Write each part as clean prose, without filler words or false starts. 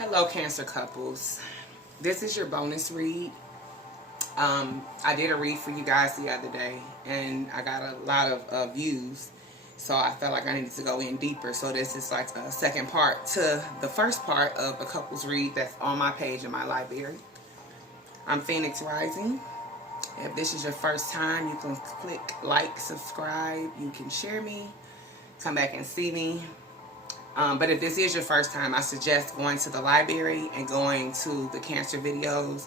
Hello, Cancer couples. This is your bonus read. I did a read for you guys the other day, and I got a lot of views, so I felt like I needed to go in deeper. So this is like a second part to the first part of the couples read that's on my page in my library. I'm Phoenix Rising. If this is your first time, you can click like, subscribe, you can share me, come back and see me. But if this is your first time, I suggest going to the library and going to the cancer videos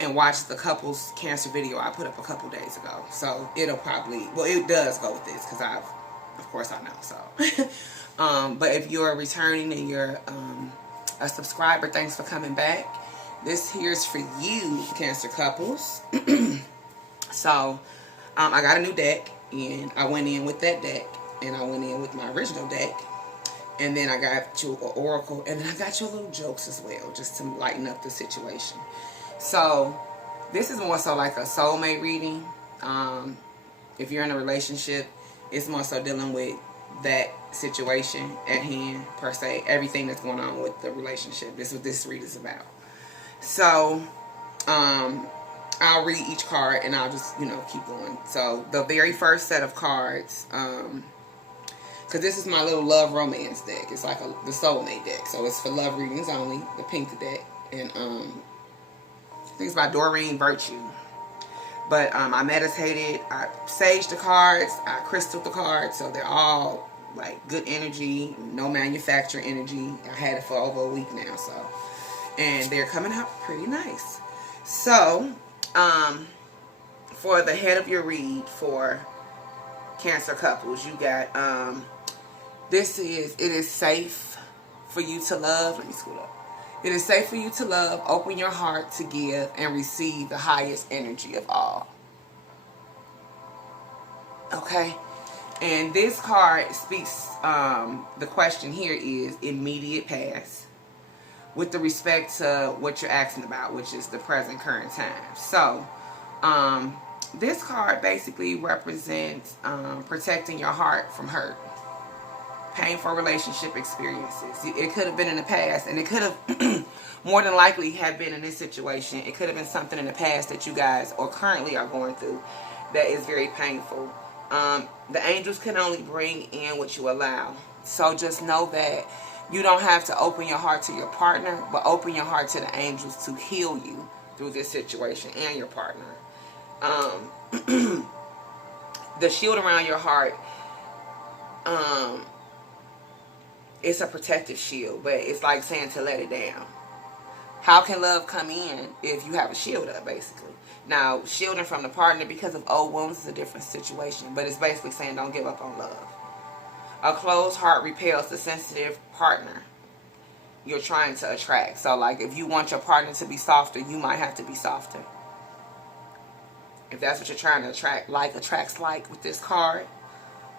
and watch the couples cancer video I put up a couple days ago. So it'll probably, well, it does go with this because of course I know. So, but if you're returning and you're a subscriber, thanks for coming back. This here's for you, Cancer couples. So, I got a new deck, and I went in with that deck, and I went in with my original deck. And then I got you an oracle, and then I got you a little jokes as well, just to lighten up the situation. So, this is more so like a soulmate reading. If you're in a relationship, it's more so dealing with that situation at hand, per se. Everything that's going on with the relationship. This is what this read is about. So, I'll read each card, and I'll just, keep going. So, the very first set of cards, because this is my little love romance deck. It's like the soulmate deck. So it's for love readings only, the pink deck. And I think it's by Doreen Virtue. But I meditated, I saged the cards, I crystalled the cards. So they're all like good energy, no manufacturer energy. I had it for over a week now. So, and they're coming out pretty nice. So, for the head of your read for Cancer couples, you got it is safe for you to love. Let me scroll up. It is safe for you to love, open your heart to give, and receive the highest energy of all. Okay? And this card speaks, the question here is immediate past, with the respect to what you're asking about, which is the present, current time. So, this card basically represents protecting your heart from hurt. Painful relationship experiences. It could have been in the past, and it could have more than likely have been in this situation. It could have been something in the past that you guys or currently are going through that is very painful. The angels can only bring in what you allow. So just know that you don't have to open your heart to your partner, but open your heart to the angels to heal you through this situation and your partner. The shield around your heart, it's a protective shield, but it's like saying to let it down. How can love come in if you have a shield up, basically? Now, shielding from the partner because of old wounds is a different situation, but it's basically saying don't give up on love. A closed heart repels the sensitive partner you're trying to attract. So, like, if you want your partner to be softer, you might have to be softer. If that's what you're trying to attract, like attracts like with this card.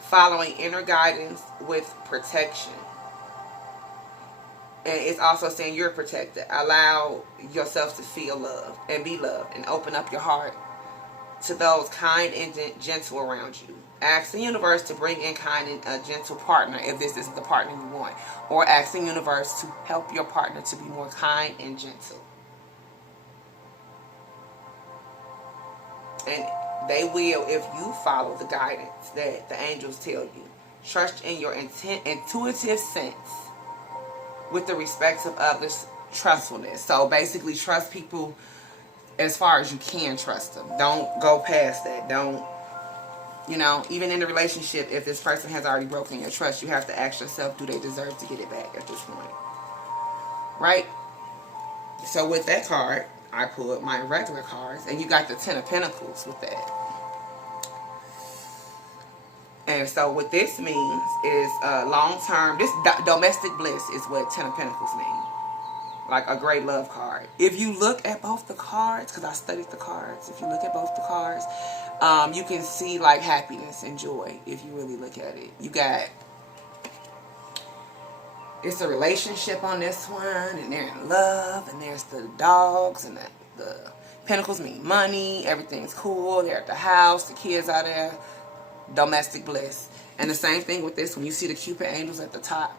Following inner guidance with protection. And it's also saying you're protected. Allow yourself to feel love and be loved, and open up your heart to those kind and gentle around you. Ask the universe to bring in kind and a gentle partner if this isn't the partner you want. Or ask the universe to help your partner to be more kind and gentle. And they will if you follow the guidance that the angels tell you. Trust in your intuitive sense with the respect of others' trustfulness. So basically trust people as far as you can trust them. Don't go past that. Don't, even in the relationship, if this person has already broken your trust, you have to ask yourself, do they deserve to get it back at this point? Right? So with that card, I pulled my regular cards, and you got the 10 of Pentacles with that. And so what this means is long-term, this domestic bliss is what 10 of Pentacles means. Like a great love card. If you look at both the cards, because I studied the cards, if you look at both the cards, you can see like happiness and joy if you really look at it. You got, it's a relationship on this one, and they're in love, and there's the dogs, and the Pentacles mean money, everything's cool, they're at the house, the kids are there. Domestic bliss. And the same thing with this one. You see the Cupid angels at the top.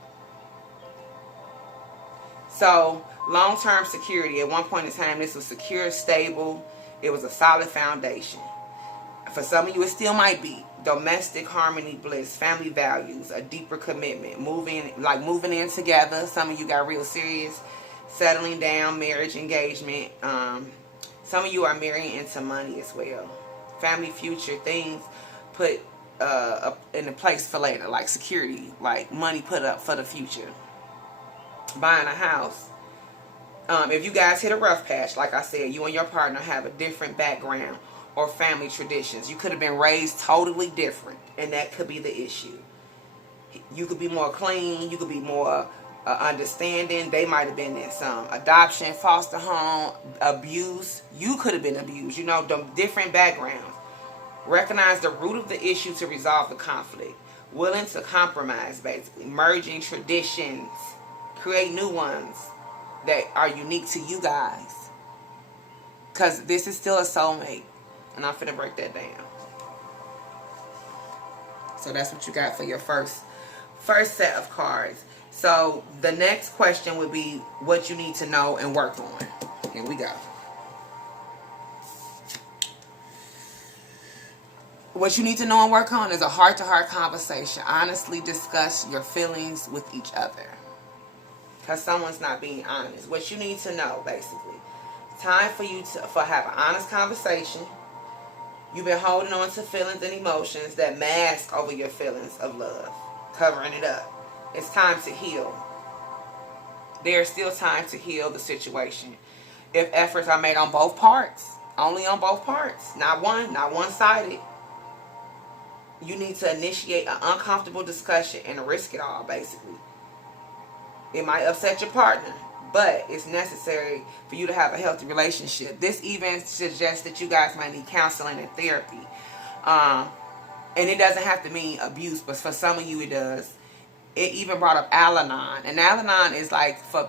So Long-term security. At one point in time, this was secure, stable. It was a solid foundation. For some of you, it still might be. Domestic harmony, bliss, family values, a deeper commitment, moving in together. Some of you got real serious, settling down, marriage, engagement. Some of you are marrying into money as well. Family, future, things put in a place for later, like security, like money put up for the future. Buying a house. If you guys hit a rough patch, like I said, you and your partner have a different background or family traditions. You could have been raised totally different, and that could be the issue. You could be more clean. You could be more understanding. They might have been in some adoption, foster home, abuse. You could have been abused. You know, different backgrounds. Recognize the root of the issue to resolve the conflict. Willing to compromise, basically. Merging traditions. Create new ones that are unique to you guys. Because this is still a soulmate. And I'm finna break that down. So that's what you got for your first set of cards. So the next question would be what you need to know and work on. Here we go. What you need to know and work on is a heart-to-heart conversation. Honestly discuss your feelings with each other. Because someone's not being honest. What you need to know, basically. Time for you to have an honest conversation. You've been holding on to feelings and emotions that mask over your feelings of love. Covering it up. It's time to heal. There's still time to heal the situation. If efforts are made on both parts. Only on both parts. Not one-sided. You need to initiate an uncomfortable discussion and risk it all, basically. It might upset your partner, but it's necessary for you to have a healthy relationship. This even suggests that you guys might need counseling and therapy. And it doesn't have to mean abuse, but for some of you it does. It even brought up Al-Anon. And Al-Anon is like for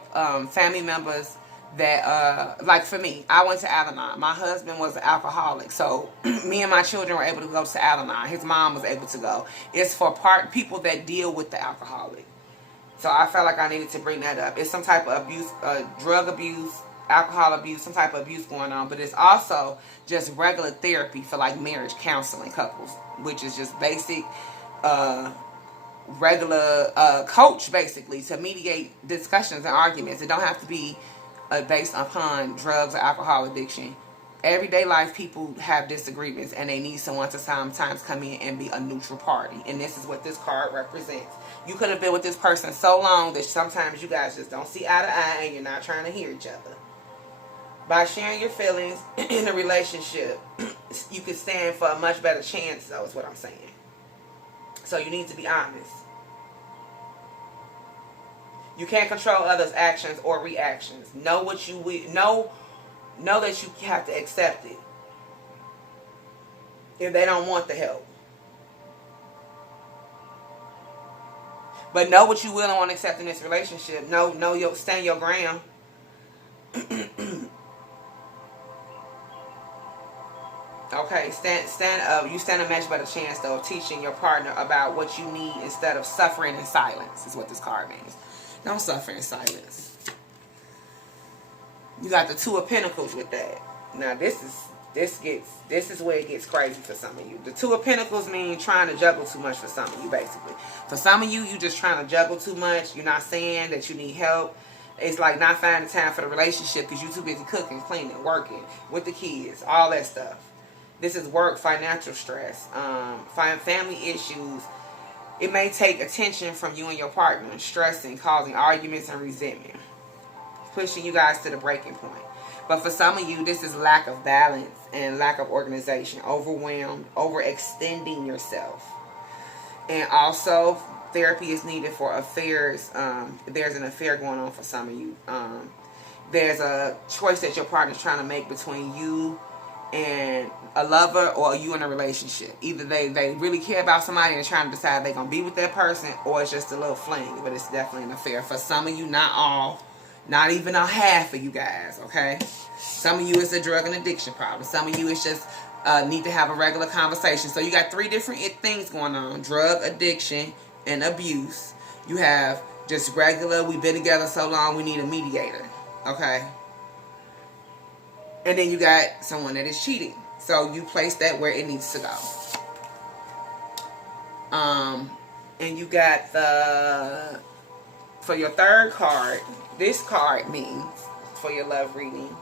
family members that, like for me, I went to Al-Anon. My husband was an alcoholic, so me and my children were able to go to Al-Anon. His mom was able to go. It's for people that deal with the alcoholic. So I felt like I needed to bring that up. It's some type of abuse, drug abuse, alcohol abuse, some type of abuse going on. But it's also just regular therapy for like marriage counseling couples, which is just basic, regular coach basically to mediate discussions and arguments. It don't have to be based upon drugs or alcohol addiction. Everyday life, people have disagreements and they need someone to sometimes come in and be a neutral party. And this is what this card represents. You could have been with this person so long that sometimes you guys just don't see eye to eye and you're not trying to hear each other. By sharing your feelings in a relationship, you can stand for a much better chance, though, is what I'm saying. So you need to be honest. You can't control others' actions or reactions. Know what you know that you have to accept it if they don't want the help. But know what you will and want to accept in this relationship. Stand your ground. Okay, stand up. You stand a much better chance though of teaching your partner about what you need instead of suffering in silence. Is what this card means. Don't suffer in silence. You got the Two of Pentacles with that. Now this is where it gets crazy for some of you. The Two of Pentacles mean trying to juggle too much for some of you, basically. For some of you, you just trying to juggle too much. You're not saying that you need help. It's like not finding time for the relationship because you're too busy cooking, cleaning, working with the kids, all that stuff. This is work, financial stress, family issues. It may take attention from you and your partner, stressing, causing arguments and resentment, pushing you guys to the breaking point. But for some of you, this is lack of balance and lack of organization, overwhelmed, overextending yourself. And also, therapy is needed for affairs. There's an affair going on for some of you. There's a choice that your partner's trying to make between you and a lover or you in a relationship. Either they really care about somebody and trying to decide they're going to be with that person, or it's just a little fling, but it's definitely an affair. For some of you, not all, not even a half of you guys, okay? Some of you it's a drug and addiction problem. Some of you it's just need to have a regular conversation. So you got three different things going on: drug addiction and abuse. You have just regular, we've been together so long, we need a mediator. Okay. And then you got someone that is cheating. So you place that where it needs to go. And you got for your third card, this card means, for your love reading,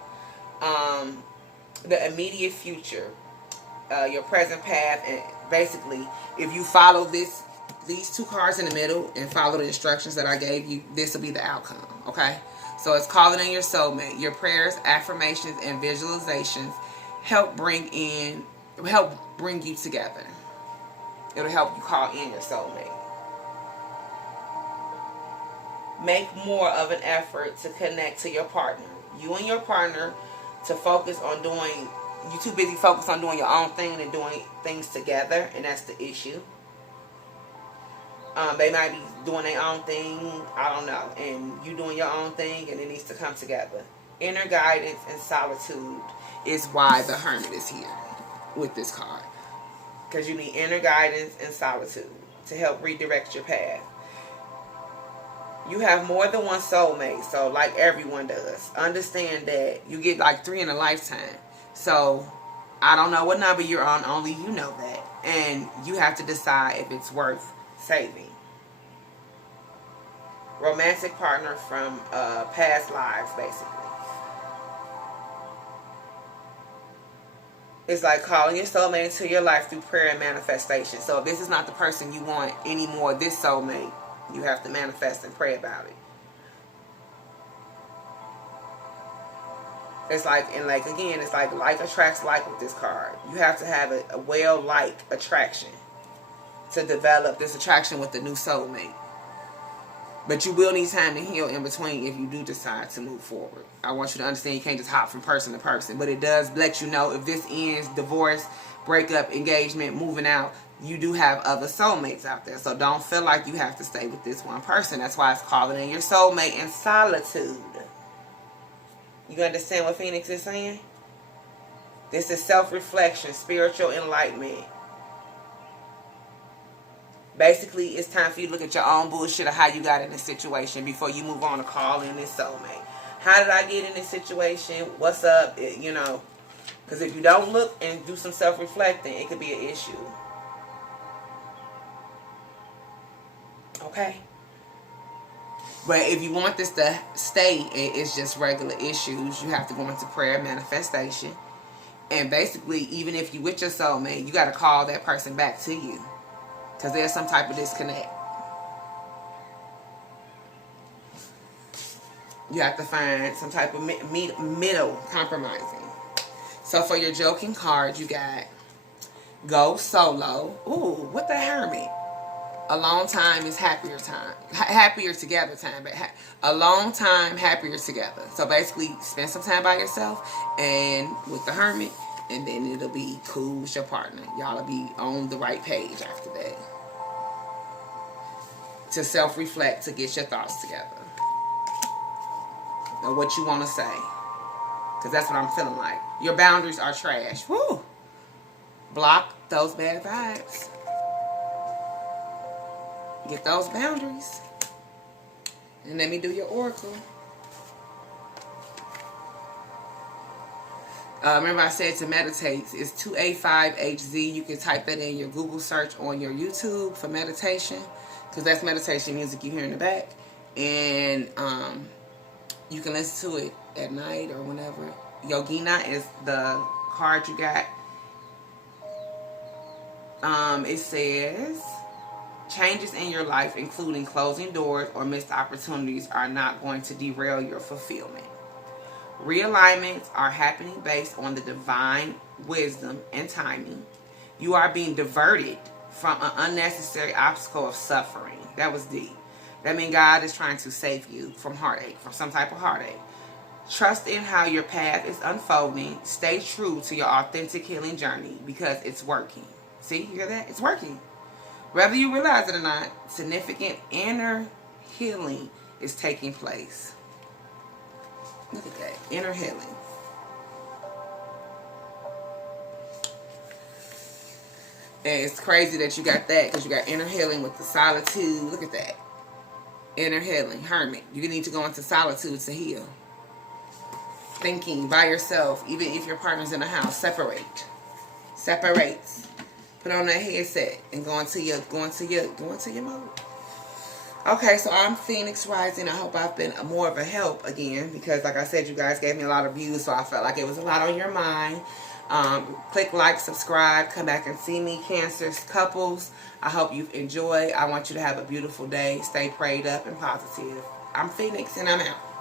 the immediate future, your present path, and basically, if you follow these two cards in the middle and follow the instructions that I gave you, this will be the outcome, okay? So it's calling in your soulmate. Your prayers, affirmations, and visualizations help bring you together. It'll help you call in your soulmate. Make more of an effort to connect to your partner. You and your partner to focus on doing, you're too busy focused on doing your own thing and doing things together, and that's the issue. They might be doing their own thing, I don't know, and you doing your own thing, and it needs to come together. Inner guidance and solitude is why the Hermit is here with this card. Because you need inner guidance and solitude to help redirect your path. You have more than one soulmate, so like everyone does. Understand that you get like 3 in a lifetime. So I don't know what number you're on, only you know that. And you have to decide if it's worth saving. Romantic partner from past lives, basically. It's like calling your soulmate into your life through prayer and manifestation. So if this is not the person you want anymore, this soulmate, you have to manifest and pray about it. It's like, and like again, it's like attracts like with this card. You have to have a well-like attraction to develop this attraction with the new soulmate. But you will need time to heal in between if you do decide to move forward. I want you to understand you can't just hop from person to person. But it does let you know if this ends, divorce, breakup, engagement, moving out, you do have other soulmates out there. So don't feel like you have to stay with this one person. That's why it's calling in your soulmate in solitude. You understand what Phoenix is saying? This is self-reflection, spiritual enlightenment. Basically, it's time for you to look at your own bullshit of how you got in this situation before you move on to call in this soulmate. How did I get in this situation? What's up? You know, because if you don't look and do some self-reflecting, it could be an issue. Okay? But if you want this to stay, it's just regular issues. You have to go into prayer, manifestation. And basically, even if you with your soulmate, you got to call that person back to you. Because there's some type of disconnect. You have to find some type of middle compromising. So for your joking card, you got go solo. Ooh, what the Hermit? Alone time is happier time. Happier together time. But alone time, happier together. So basically, spend some time by yourself and with the Hermit. And then it'll be cool with your partner. Y'all will be on the right page after that. To self-reflect, to get your thoughts together. Or what you want to say. Because that's what I'm feeling like. Your boundaries are trash. Woo! Block those bad vibes. Get those boundaries. And let me do your oracle. Remember I said to meditate. It's 285HZ. You can type that in your Google search on your YouTube for meditation. Because that's meditation music you hear in the back. And you can listen to it at night or whenever. Yogina is the card you got. It says, changes in your life, including closing doors or missed opportunities, are not going to derail your fulfillment. Realignments are happening based on the divine wisdom and timing. You are being diverted from an unnecessary obstacle of suffering. That was deep. That means God is trying to save you from heartache, from some type of heartache. Trust in how your path is unfolding. Stay true to your authentic healing journey because it's working. See, you hear that? It's working. Whether you realize it or not, significant inner healing is taking place. Look at that. Inner healing. And it's crazy that you got that because you got inner healing with the solitude. Look at that. Inner healing. Hermit. You need to go into solitude to heal. thinking by yourself, even if your partner's in the house, separate. Separate. Put on that headset and go into your mode. Okay, so I'm Phoenix Rising. I hope I've been more of a help again, because like I said, you guys gave me a lot of views, so I felt like it was a lot on your mind. Click like, subscribe, come back and see me, Cancers, couples. I hope you've enjoyed. I want you to have a beautiful day. Stay prayed up and positive. I'm Phoenix, and I'm out.